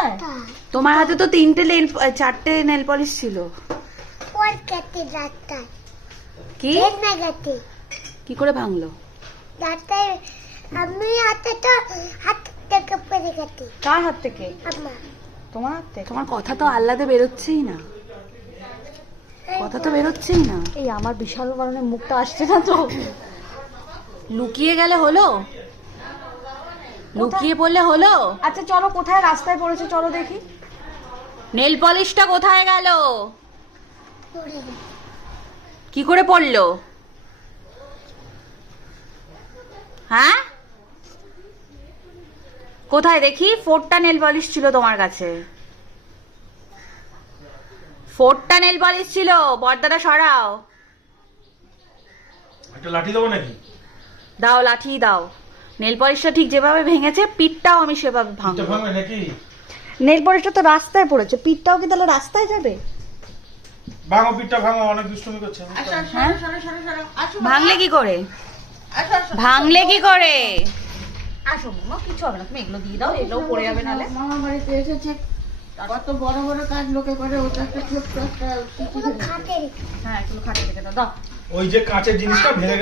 কোথায়? তোমার হাতে তো চারটে নেল পলিশ ছিল। কি কি করে ভাঙলো? আমি হাতে তো হাত থেকে পড়ে গেছি। কার হাত থেকে? আমার তোমার হাত থেকে? তোমার কথা তো আল্লাদে বেরোচ্ছেই না, কথা তো বেরোচ্ছেই না। এই আমার বিশাল কারণে মুখটা আসছে না তো। লুকিয়ে গেলে হলো, লুকিয়ে পড়লে হলো। আচ্ছা চলো, কোথায় রাস্তায় পড়েছে চলো দেখি। নেল পলিশটা কোথায় গেল? পড়ে গেছে। কি করে পড়লো? হ্যাঁ কোথায় দেখি? 4টা নেল পলিশ ছিল তোমার কাছে, 4টা নেল পলিশ ছিল। পর্দাটা সরাও। একটা লাঠি দেবো নাকি? দাও, লাঠি দাও। নেল পলিশটা ঠিক যেভাবে ভেঙেছে পিঠটাও আমি সেভাবে এটা ভাঙবো। ভাঙবে নাকি? নেল পলিশটা তো রাস্তায় পড়েছে, পিঠটাও কি তাহলে রাস্তায় যাবে? ভাঙো পিঠটা ভাঙো, অনেক দুষ্টুমি করছে। হ্যাঁ? ভাঙলে কি করে? ভাঙলে কি করে? আসো মামা, কিছু হবে না, তুমি এগুলো দিয়ে দাও, এগুলো পড়ে যাবে নালে। মামা বাড়িতে এসেছে, কত বড় বড় কাজ লোকে করে, ওটা একটা ছোট্ট একটা পুরো খাটের হ্যাঁ, এগুলো খাটে রেখে দাও, দাও। ওই যে কাঁচের জিনিসটা ভেঙে গেল।